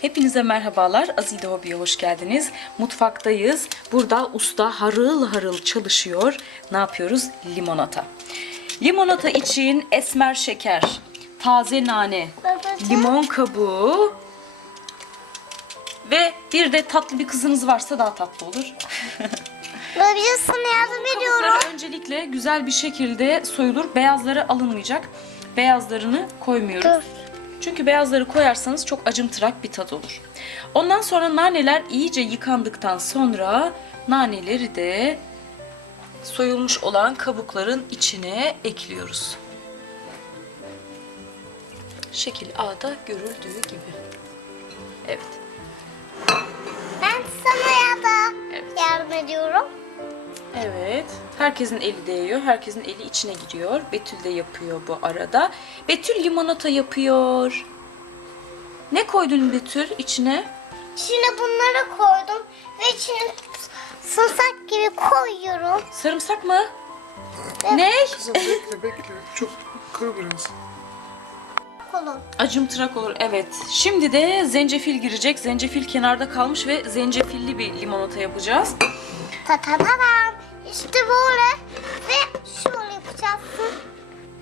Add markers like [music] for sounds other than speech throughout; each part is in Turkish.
Hepinize merhabalar. Azide Hobi'ye hoş geldiniz. Mutfaktayız. Burada usta harıl harıl çalışıyor. Ne yapıyoruz? Limonata. Limonata için esmer şeker, taze nane, Babacığım. limon kabuğu ve bir de tatlı bir kızınız varsa daha tatlı olur. [laughs] Babacığım sana yardım ediyorum. Öncelikle güzel bir şekilde soyulur. Beyazları alınmayacak. Beyazlarını koymuyoruz. Dur. Çünkü beyazları koyarsanız çok acımtırak bir tat olur. Ondan sonra naneler iyice yıkandıktan sonra naneleri de soyulmuş olan kabukların içine ekliyoruz. Şekil A'da görüldüğü gibi. Evet. Ben sana yardım, Evet. yardım ediyorum. Evet. Herkesin eli değiyor. Herkesin eli içine giriyor. Betül de yapıyor bu arada. Betül limonata yapıyor. Ne koydun Betül içine? İçine bunları koydum ve içine sarımsak gibi koyuyorum. Sarımsak mı? Ne? Kızım bekle bekle. Çok kır biraz. Kolum. Acımtırak olur. Evet. Şimdi de zencefil girecek. Zencefil kenarda kalmış ve zencefilli bir limonata yapacağız. Ta ta ta tam. İşte böyle ve şöyle yapacaksın.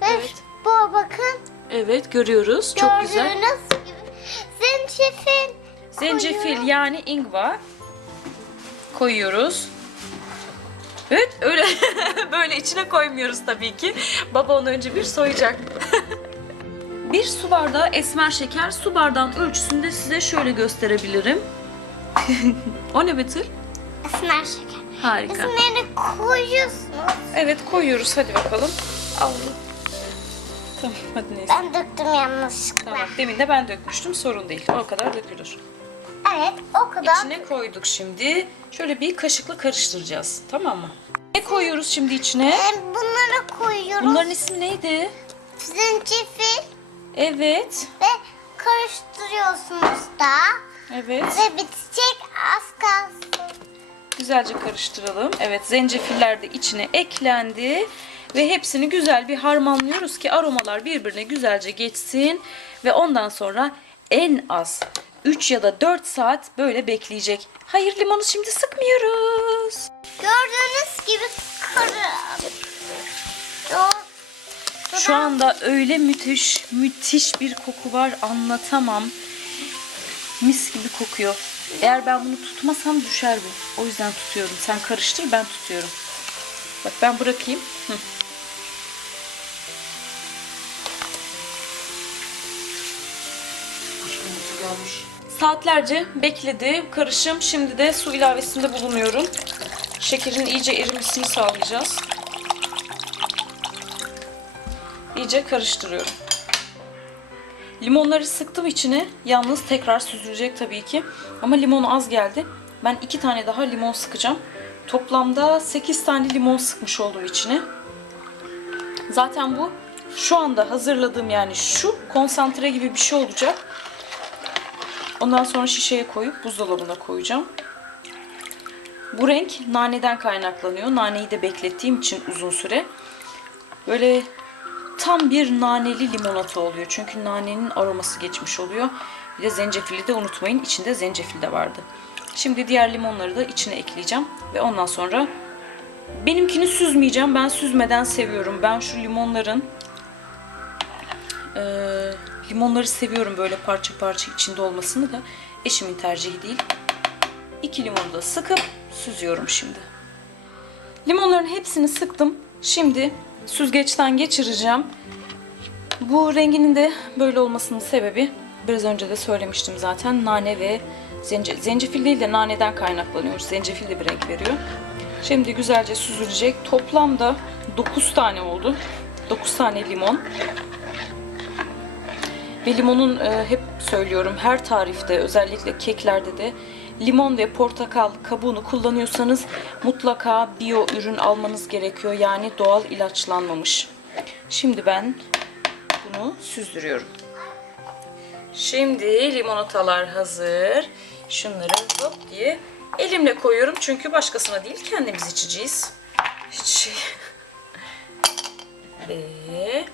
Ve Evet. bu bakın Evet görüyoruz. Çok güzel. gördüğünüz gibi zencefil. Zencefil koyuyorum. yani ingva koyuyoruz. Evet öyle [laughs] böyle içine koymuyoruz tabii ki. Baba onu önce bir soyacak. [laughs] bir su bardağı esmer şeker su bardağın ölçüsünde size şöyle gösterebilirim. [laughs] o ne Betül? Esmer şeker. Harika. İsimlerini koyuyorsunuz. Evet koyuyoruz hadi bakalım. Allah. Tamam hadi neyse. Ben döktüm yanlışlıkla. Tamam demin de ben dökmüştüm sorun değil. O kadar dökülür. Evet o kadar. İçine koyduk şimdi. Şöyle bir kaşıkla karıştıracağız. Tamam mı? Ne koyuyoruz şimdi içine? Ee, bunları koyuyoruz. Bunların ismi neydi? Zencefil Evet. ve karıştırıyorsunuz da. Evet. Ve bitecek az kalsın. Güzelce karıştıralım. Evet zencefiller de içine eklendi. Ve hepsini güzel bir harmanlıyoruz ki aromalar birbirine güzelce geçsin. Ve ondan sonra en az 3 ya da 4 saat böyle bekleyecek. Hayır limonu şimdi sıkmıyoruz. Gördüğünüz gibi. Doğru. Şu anda öyle müthiş, müthiş bir koku var anlatamam. Mis gibi kokuyor. Eğer ben bunu tutmasam düşer bu. O yüzden tutuyorum. Sen karıştır ben tutuyorum. Bak ben bırakayım. Hı. Saatlerce bekledi karışım. Şimdi de su ilavesinde bulunuyorum. Şekerin iyice erimesini sağlayacağız. İyice karıştırıyorum. Limonları sıktım içine. Yalnız tekrar süzülecek tabii ki. Ama limon az geldi. Ben iki tane daha limon sıkacağım. Toplamda 8 tane limon sıkmış oldum içine. Zaten bu şu anda hazırladığım yani şu konsantre gibi bir şey olacak. Ondan sonra şişeye koyup buzdolabına koyacağım. Bu renk naneden kaynaklanıyor. Naneyi de beklettiğim için uzun süre. Böyle tam bir naneli limonata oluyor. Çünkü nanenin aroması geçmiş oluyor. Bir de zencefili de unutmayın. İçinde zencefil de vardı. Şimdi diğer limonları da içine ekleyeceğim. Ve ondan sonra benimkini süzmeyeceğim. Ben süzmeden seviyorum. Ben şu limonların ee, limonları seviyorum böyle parça parça içinde olmasını da eşimin tercihi değil. İki limonu da sıkıp süzüyorum şimdi. Limonların hepsini sıktım. Şimdi süzgeçten geçireceğim. Bu renginin de böyle olmasının sebebi biraz önce de söylemiştim zaten nane ve zence, zencefil değil de naneden kaynaklanıyor. Zencefil de bir renk veriyor. Şimdi güzelce süzülecek. Toplamda 9 tane oldu. 9 tane limon. Ve limonun e, hep söylüyorum her tarifte özellikle keklerde de limon ve portakal kabuğunu kullanıyorsanız mutlaka biyo ürün almanız gerekiyor. Yani doğal ilaçlanmamış. Şimdi ben bunu süzdürüyorum. Şimdi limonatalar hazır. Şunları hop diye elimle koyuyorum. Çünkü başkasına değil kendimiz içeceğiz. Hiç. Ve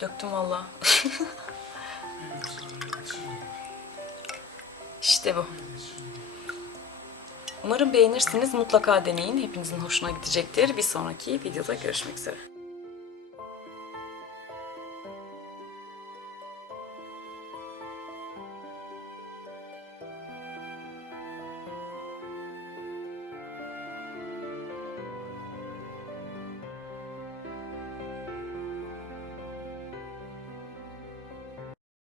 Döktüm valla. [laughs] işte bu. Umarım beğenirsiniz. Mutlaka deneyin. Hepinizin hoşuna gidecektir. Bir sonraki videoda görüşmek üzere.